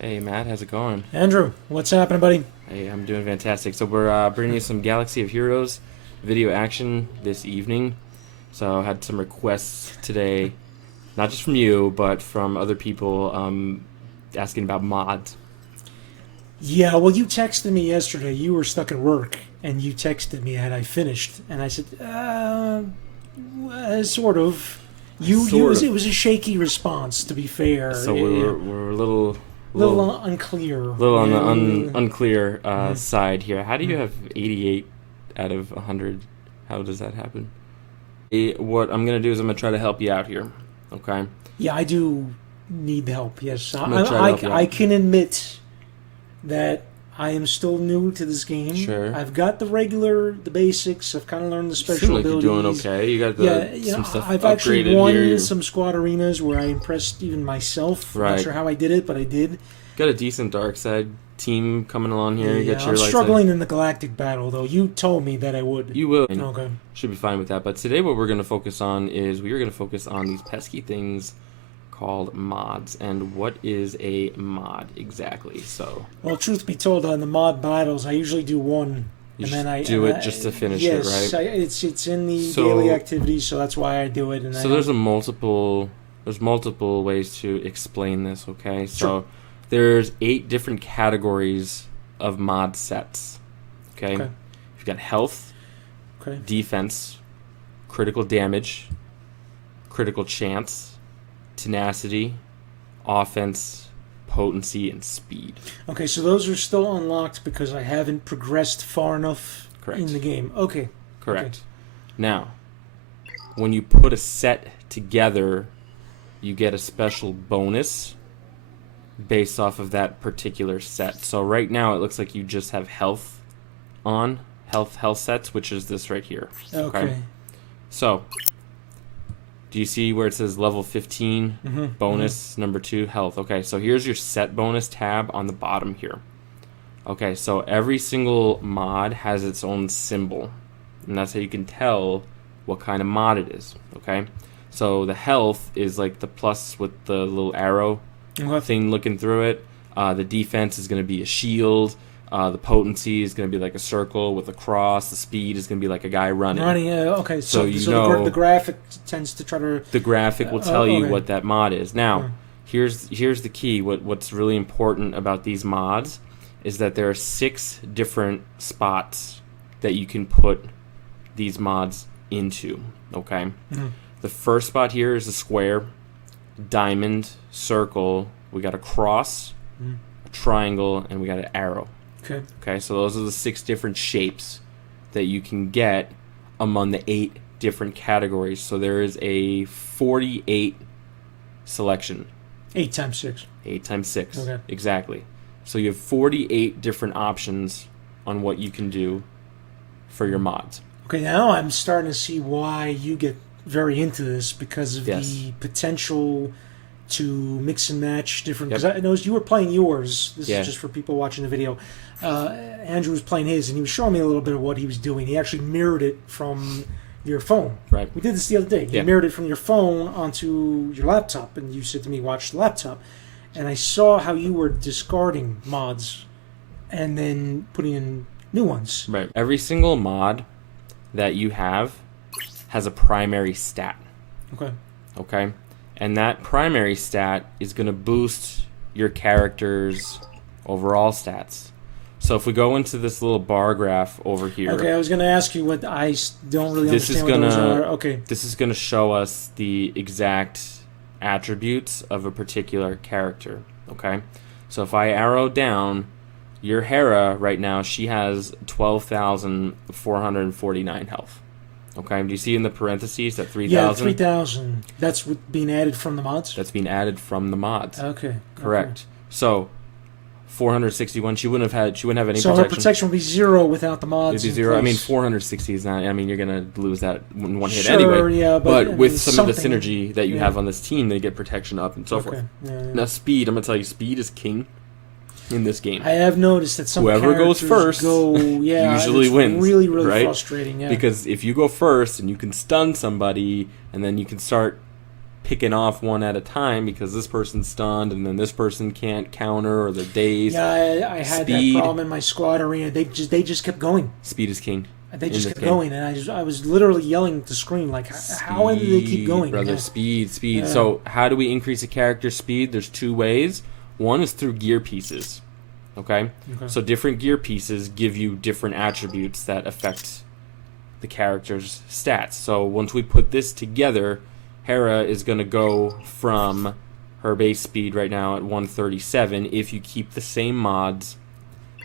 Hey Matt, how's it going? Andrew, what's happening, buddy? Hey, I'm doing fantastic. So we're bringing you some Galaxy of Heroes video action this evening. So I had some requests today, not just from you, but from other people asking about mods. Yeah, well, you texted me yesterday. You were stuck at work, and you texted me had I finished, and I said, sort of. You Sort was of. it was a shaky response, to be fair. So we're a little Little unclear. little on the Yeah. unclear Mhm. side here. How do you Mhm. have 88 out of 100? How does that happen? What I'm gonna do is I'm gonna try to help you out here. Okay. Yeah, I do need help. Yes, I'm gonna try to help you I out. can admit that I am still new to this game. Sure. I've got the basics. I've kind of learned the You seem special like you're doing abilities. okay. You got Yeah, some stuff I've actually upgraded here. won You some squad arenas where I impressed even myself. Not right. sure how I did it, but I did. Got a decent dark side team coming along here. You Yeah, got I'm your lights. struggling in the galactic battle, though. You told me that I would. You will. And Okay. should be fine with that. But today, what we're going to focus on is we are going to focus on these pesky things called mods. And what is a mod exactly? So Well, truth be told, on the mod battles, I usually do one, you and just then I do and it I- just to finish yes, it, right? it's in the So- daily activities, so that's why I do it. And So there's multiple ways to explain this. Okay, so Sure. there's 8 different categories of mod sets. Okay, Okay. you've got health, Okay. defense, critical damage, critical chance, tenacity, offense, potency, and speed. Okay, so those are still unlocked because I haven't progressed far enough Correct. in the game. Okay. Correct. Now, when you put a set together, you get a special bonus based off of that particular set. So right now it looks like you just have health on health sets, which is this right here. Okay. So, do you see where it says level 15 Mm-hmm. bonus number 2 health? Okay, so here's your set bonus tab on the bottom here. Okay, so every single mod has its own symbol, and that's how you can tell what kind of mod it is. Okay, so the health is like the plus with the little arrow Okay. thing looking through it. The defense is going to be a shield. The potency is going to be like a circle with a cross. The speed is going to be like a guy running. Running, okay, So so, you so know- the graphic tends to try to. The graphic will tell you okay. what that mod is. Now, Hmm. here's the key. What's really important about these mods is that there are 6 different spots that you can put these mods into. Okay. Mhm. The first spot here is a square, diamond, circle. We got a cross, Mhm. a triangle, and we got an arrow. Okay. Okay, so those are the 6 different shapes that you can get among the 8 different categories. So there is a 48 selection. 8 times 6. 8 times 6. Okay. Exactly. So you have 48 different options on what you can do for your mods. Okay, now I'm starting to see why you get very into this because of Yes. the potential to mix and match different. Yep. Because I noticed you were playing yours. This Yeah. is just for people watching the video. Andrew was playing his, and he was showing me a little bit of what he was doing. He actually mirrored it from your phone. Right. We did this the other day. You Yeah. mirrored it from your phone onto your laptop, and you said to me, "Watch the laptop." And I saw how you were discarding mods and then putting in new ones. Right. Every single mod that you have has a primary stat. Okay. Okay? And that primary stat is going to boost your character's overall stats. So if we go into this little bar graph over here, Okay, I was going to ask you what don't really This is understand what those gonna- are. Okay. this is going to show us the exact attributes of a particular character. Okay? So if I arrow down, your Hera right now, she has 12,449 health. Okay? Do you see in the parentheses that 3,000? Yeah, 3,000. That's being added from the mods? That's being added from the mods. Okay. Correct. So 461, she wouldn't have any So her protection. protection would be 0 without the mods. It'd be in 0. I mean, place. 460 is not. I mean, you're gonna lose that in one hit Sure, anyway. yeah, But I with mean, some of the something- synergy that you yeah. have on this team, they get protection up and so Okay. forth. Yeah, yeah. Now, speed. I'm gonna tell you, speed is king in this game I have noticed that some Whoever goes characters first usually it's wins, Really, really right? frustrating. Yeah. because if you go first and you can stun somebody, and then you can start picking off one at a time because this person's stunned and then this person can't counter or they're dazed. Yeah, I had that problem in my squad arena. They just kept going. Speed is king. They just kept going, and I was literally yelling at the screen like, how did they keep going? Brother, yeah. Speed. Yeah. So how do we increase a character's speed? There's two ways. One is through gear pieces. Okay? So different gear pieces give you different attributes that affect the character's stats. So once we put this together, Hera is going to go from her base speed right now at 137. If you keep the same mods,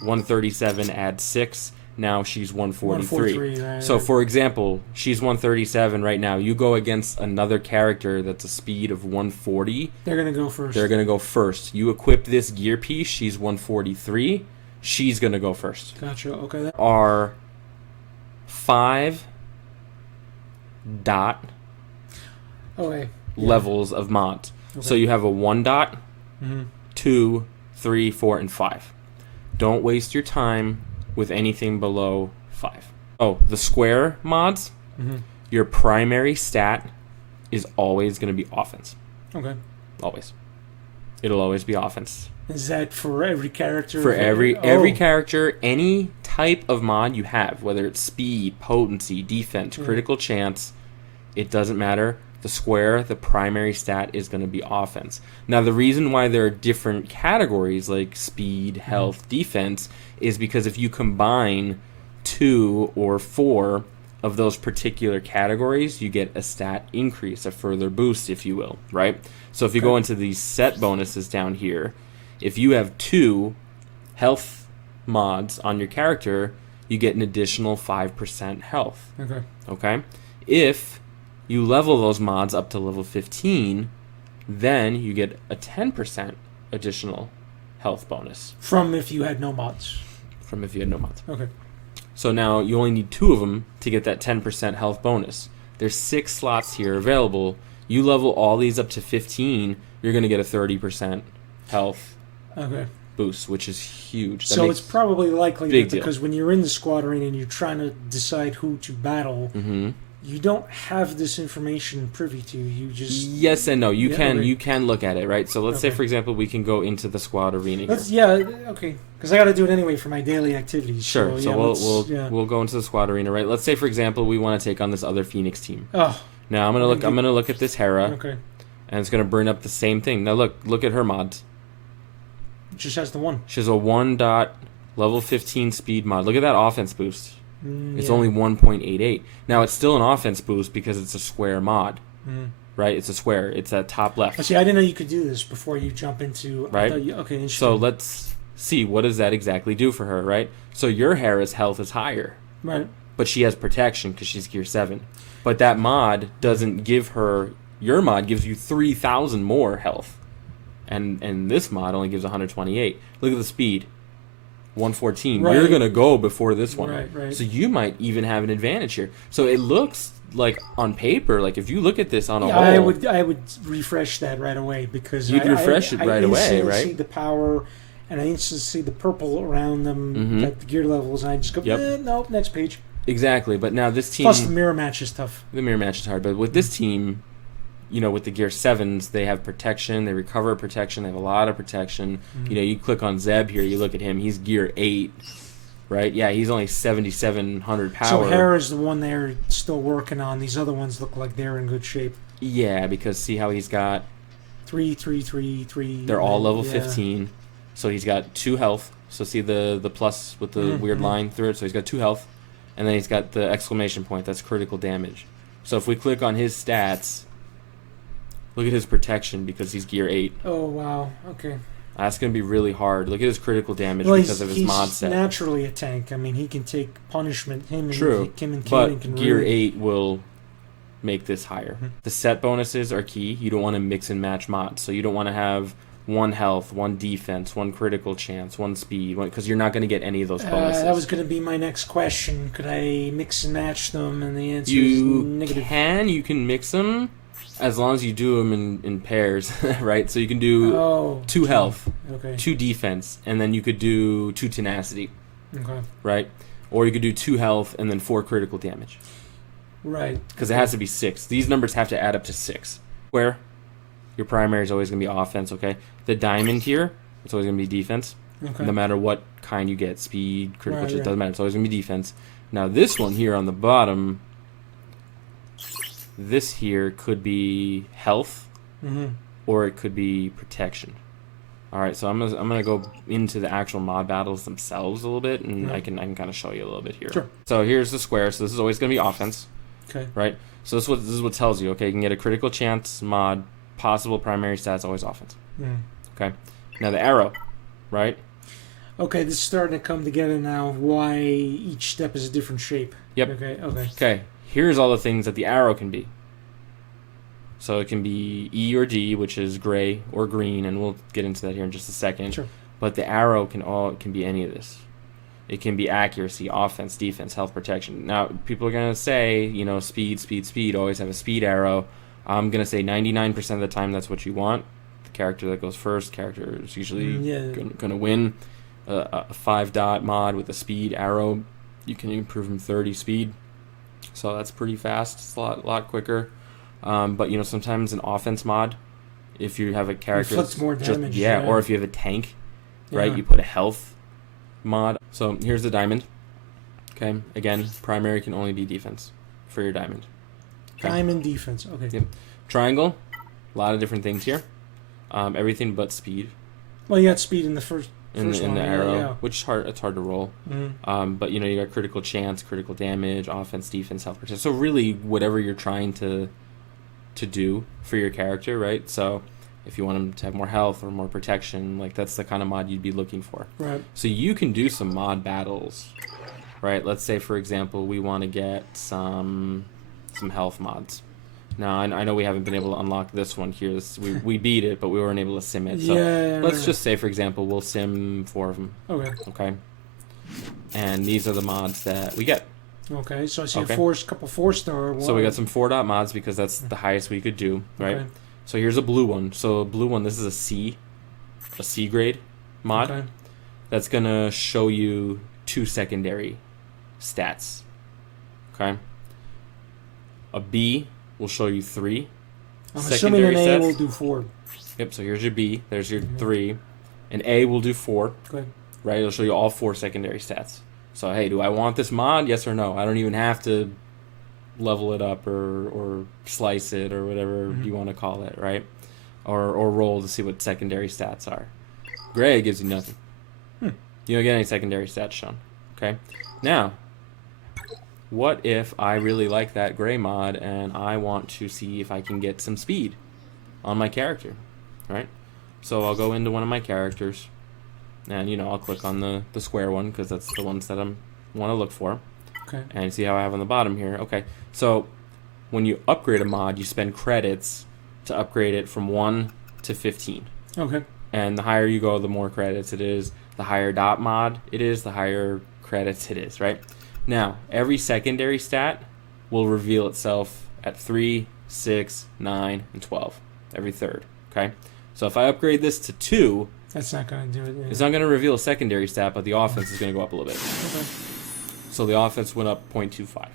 137 add 6. Now she's 143. Right, so, for example, she's 137 right now. You go against another character that's a speed of 140. They're going to go first. They're going to go first. You equip this gear piece. She's 143. She's going to go first. Gotcha. Okay. There are 5 dot levels of mods. Okay. So you have a 1 dot, 2, 3, 4, and 5. Don't waste your time with anything below 5. Oh, the square mods, your primary stat is always going to be offense. Okay. Always. It'll always be offense. Is that for every character? For every character, any type of mod you have, whether it's speed, potency, defense, critical chance, it doesn't matter. The square, the primary stat is going to be offense. Now, the reason why there are different categories like speed, health, defense is because if you combine 2 or 4 of those particular categories, you get a stat increase, a further boost, if you will, right? So if you go into these set bonuses down here, if you have 2 health mods on your character, you get an additional 5% health. Okay? If you level those mods up to level 15, then you get a 10% additional health bonus. From if you had no mods. From if you had no mods. Okay. So now you only need 2 of them to get that 10% health bonus. There's 6 slots here available. You level all these up to 15, you're going to get a 30% health boost, which is huge. So it's probably likely that because when you're in the squad arena and you're trying to decide who to battle, you don't have this information privy to. You just yes and no. You can look at it, right? So let's say, for example, we can go into the squad arena. Because I got to do it anyway for my daily activities. Sure. So we'll go into the squad arena, right? Let's say, for example, we want to take on this other Phoenix team. Oh. Now I'm gonna look at this Hera. Okay. And it's gonna bring up the same thing. Now look at her mods. It just has the 1. She has a 1 dot level 15 speed mod. Look at that offense boost. It's only 1.88. Now, it's still an offense boost because it's a square mod, right? It's a square. It's at top left. Oh, see, I didn't know you could do this before you jump into... Right? Okay, interesting. So let's see, what does that exactly do for her, right? So your Hera's health is higher. Right. But she has protection because she's gear 7. But that mod doesn't give her... Your mod gives you 3,000 more health. And this mod only gives 128. Look at the speed. 114. Right. You're going to go before this one. Right. So you might even have an advantage here. So it looks like on paper, like if you look at this on a whole... I would refresh that right away because you'd refresh it right away, right? I see the power and I instantly see the purple around them at the gear levels and I just go, nope, next page. Exactly, but now this team... Plus the mirror match is tough. The mirror match is hard, but with this team... with the gear 7s, they have protection, they recover protection, they have a lot of protection. You click on Zeb here, you look at him, he's gear 8, right? Yeah, he's only 7,700 power. So Hera's the one they're still working on. These other ones look like they're in good shape. Yeah, because see how he's got... 3, 3, 3, 3. They're all level 15. So he's got 2 health. So see the plus with the weird line through it? So he's got 2 health. And then he's got the exclamation point, that's critical damage. So if we click on his stats... Look at his protection because he's gear 8. Oh, wow. Okay. That's going to be really hard. Look at his critical damage because of his mod set. He's naturally a tank. I mean, he can take punishment. True, and but can gear really... 8 will make this higher. The set bonuses are key. You don't want to mix and match mods. So you don't want to have 1 health, 1 defense, 1 critical chance, 1 speed, because you're not going to get any of those bonuses. That was going to be my next question. Could I mix and match them? And the answer is negative. You can mix them. As long as you do them in pairs, right? So you can do 2 health, 2 defense, and then you could do 2 tenacity, right? Or you could do 2 health and then 4 critical damage. Right. Because it has to be 6. These numbers have to add up to 6. Where Your primary is always going to be offense, okay? The diamond here, it's always going to be defense. Okay. No matter what kind you get, speed, critical, Right, it right. doesn't matter. It's always going to be defense. Now, this one here on the bottom, this here could be health, Mm-hmm. or it could be protection. All right, so I'm gonna go into the actual mod battles themselves a little bit, and Right. I can kind of show you a little bit here. Sure. So here's the square. So this is always gonna be offense, Okay. right? So this is what tells you. Okay, you can get a critical chance mod, possible primary stats, always offense. Mm. Okay. Now the arrow, right? Okay, this is starting to come together now. Why each step is a different shape. Yep. Okay. Okay. Okay. Here's all the things that the arrow can be. So it can be E or D, which is gray or green, and we'll get into that here in just a second. Sure. But the arrow can be any of this. It can be accuracy, offense, defense, health, protection. Now, people are gonna say, speed, speed, speed. Always have a speed arrow. I'm gonna say 99% of the time that's what you want. The character that goes first, character is usually gonna win. A 5-dot mod with a speed arrow, you can improve from 30 speed. So that's pretty fast. It's a lot quicker. But sometimes an offense mod, if you have a character Inflicts more damage. or if you have a tank, right, Yeah. you put a health mod. So here's the diamond. Okay, again, primary can only be defense for your diamond. Okay. Diamond defense. Okay. Yep. Triangle, a lot of different things here. Everything but speed Well, you got speed in the first in one, the arrow, yeah. which is hard. It's hard to roll. Mm. But you got critical chance, critical damage, offense, defense, health, protection. So really, whatever you're trying to do for your character, right? So if you want them to have more health or more protection, like that's the kind of mod you'd be looking for. Right. So you can do some mod battles, right? Let's say, for example, we want to get some health mods. Now, I know we haven't been able to unlock this one here. We beat it, but we weren't able to sim it. So let's just say, for example, we'll sim 4 of them. Okay. Okay. And these are the mods that we get. Okay. So I see Okay. a couple 4-star. So we got some 4-dot mods because that's the highest we could do, right? Okay. So here's a blue one. So a blue one, this is a C grade mod. Okay. That's going to show you 2 secondary stats. Okay? A B will show you 3 I'm secondary assuming an A stats. will do 4. Yep, so here's your B. There's your Mhm. 3. An A will do 4, Good. right? It'll show you all 4 secondary stats. So, hey, do I want this mod? Yes or no? I don't even have to level it up or slice it or whatever Mhm. you want to call it, right? Or roll to see what secondary stats are. Gray gives you nothing. You don't get any secondary stats shown. Okay? Now, what if I really like that gray mod and I want to see if I can get some speed on my character, right? So I'll go into one of my characters and, I'll click on the square one because that's the ones that I want to look for. Okay. And see how I have on the bottom here. Okay, so when you upgrade a mod, you spend credits to upgrade it from 1 to 15. Okay. And the higher you go, the more credits it is. The higher dot mod it is, the higher credits it is, right? Now, every secondary stat will reveal itself at 3, 6, 9, and 12. Every third, okay? So if I upgrade this to 2, That's not going to do it. Yeah. it's not going to reveal a secondary stat, but the offense is going to go up a little bit. Okay. So the offense went up 0.25.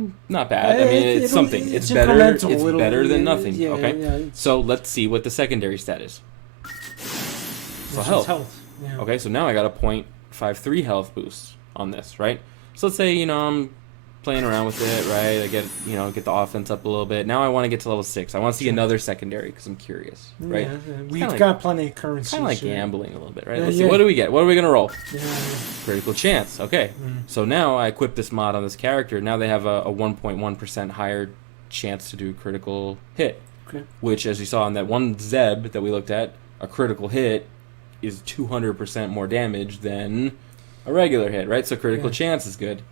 Mm. Not bad. I mean, it's something. It's better. incremental, It's little- better than nothing. Yeah, Okay. Yeah, it's- So let's see what the secondary stat is. So it's health. Yeah. Okay. So now I got a 0.53 health boost on this, right? So let's say I'm playing around with it, right? I get the offense up a little bit. Now I want to get to level 6. I want to see another secondary because I'm curious, right? Yeah, we've kinda got plenty of currency. Kind of like so- gambling a little bit, right? Yeah, Let's see. yeah. What do we get? What are we gonna roll? Yeah. Critical chance. Okay. Mm. So now I equip this mod on this character. Now they have a 1.1% higher chance to do critical hit. Okay. Which, as you saw in that one Zeb that we looked at, a critical hit is 200% more damage than a regular hit, right? So critical Yeah. chance is good.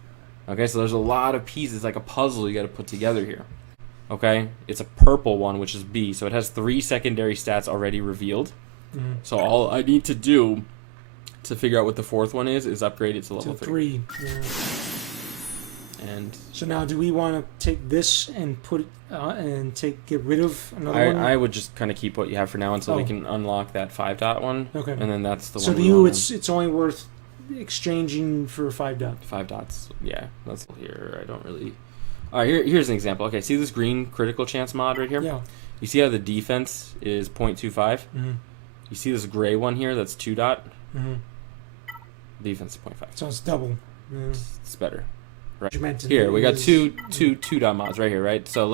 Okay, so there's a lot of pieces, like a puzzle you got to put together here. Okay, it's a purple one, which is B. So it has 3 secondary stats already revealed. Mm. So all I need to do to figure out what the 4th one is upgrade it to level To 3. 3. Yeah. And So now, do we want to take this and put get rid of another one? I would just kind of keep what you have for now until we Oh. can unlock that 5-dot one. Okay. And then that's the So one. to we you, want it's only worth exchanging for 5-dot. 5 dots. Yeah, that's here. I don't really. All right, here's an example. Okay, see this green critical chance mod right here? Yeah. You see how the defense is 0.25? Mm-hmm. You see this gray one here that's 2 dot? Mm-hmm. Defense is 0.5. So it's double. Yeah. It's better. Right. Here, we got two dot mods right here, right? So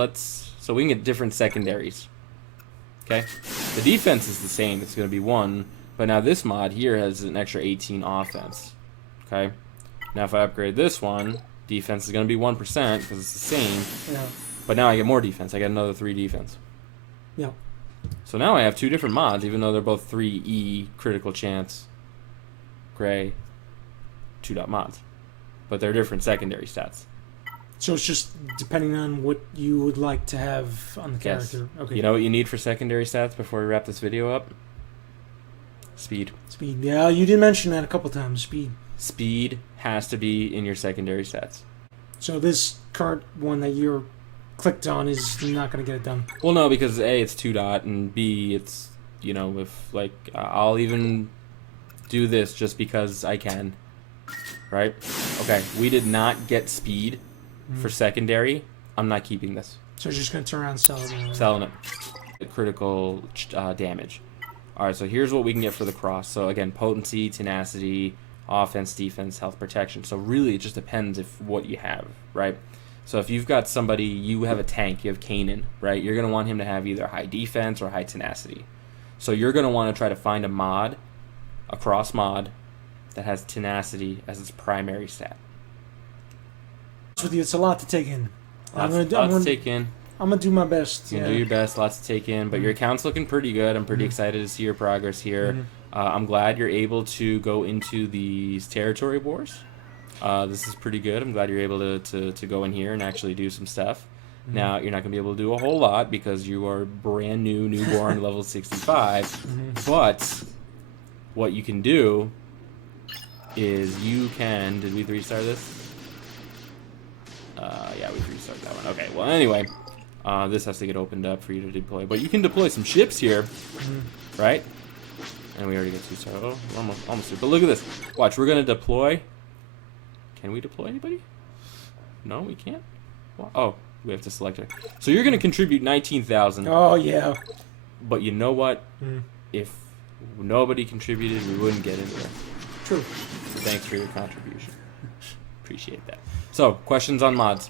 we can get different secondaries. Okay? The defense is the same. It's going to be 1. But now this mod here has an extra 18 offense. Okay? Now if I upgrade this one, defense is going to be 1% because it's the same. Yeah. But now I get more defense. I get another 3 defense. Yeah. So now I have 2 different mods, even though they're both 3E critical chance, gray, 2 dot mods. But they're different secondary stats. So it's just depending on what you would like to have on the Yes. character. Okay. You know what you need for secondary stats before we wrap this video up? Speed. Speed. Yeah, you did mention that a couple times. Speed. Speed has to be in your secondary stats. So this current one that you're clicked on is not going to get it done. Well, no, because A, it's 2 dot, and B, it's, you know, if, like, I'll even do this just because I can. Right? Okay, we did not get speed for secondary. I'm not keeping this. So you're just going to turn around and sell it now. Selling it. Critical damage. Alright, so here's what we can get for the cross. So again, potency, tenacity, offense, defense, health, protection. So really it just depends if what you have, right? So if you've got somebody, you have a tank, you have Kanan, right? You're going to want him to have either high defense or high tenacity. So you're going to want to try to find a cross mod, that has tenacity as its primary stat. With you, it's a lot to take in. Lots to take in. I'm gonna do my best. You can do your best, lots to take in, but your account's looking pretty good. I'm pretty excited to see your progress here. I'm glad you're able to go into these territory wars. This is pretty good. I'm glad you're able to go in here and actually do some stuff. Now, you're not going to be able to do a whole lot because you are brand new, newborn, level 65. But what you can do is you can... Did we 3-star this? Yeah, we 3-starred that one. Okay, well, anyway, this has to get opened up for you to deploy. But you can deploy some ships here, right? And we already got 2-star. Oh, we're almost here. But look at this. Watch, we're going to deploy. Can we deploy anybody? No, we can't. Well, oh, we have to select her. So you're going to contribute 19,000. Oh, yeah. But you know what? If nobody contributed, we wouldn't get in there. True. So thanks for your contribution. Appreciate that. So, questions on mods.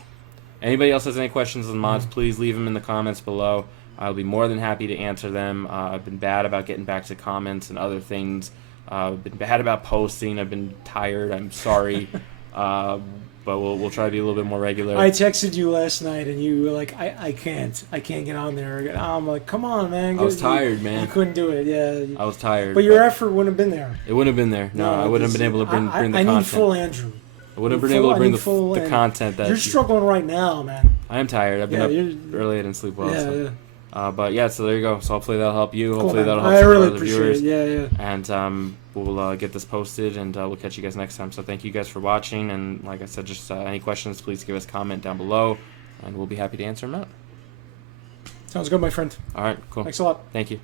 Anybody else has any questions on mods, please leave them in the comments below. I'll be more than happy to answer them. I've been bad about getting back to comments and other things. I've been bad about posting. I've been tired. I'm sorry. But we'll try to be a little bit more regular. I texted you last night, and you were like, I can't get on there. I'm like, come on, man. I was tired, man. You couldn't do it, yeah. I was tired. But your effort wouldn't have been there. It wouldn't have been there. No, I wouldn't have been able to bring the content. I need full Andrew. I wouldn't have been able to bring the content that... You're struggling right now, man. I am tired. I've been up early. I didn't sleep well. Yeah, so. yeah. But yeah, so there you go. So hopefully that'll help you. Cool, Hopefully man. that'll help I some really other appreciate viewers. it. Yeah. And we'll get this posted, and we'll catch you guys next time. So thank you guys for watching. And like I said, just any questions, please give us a comment down below, and we'll be happy to answer them out. Sounds good, my friend. All right, cool. Thanks a lot. Thank you.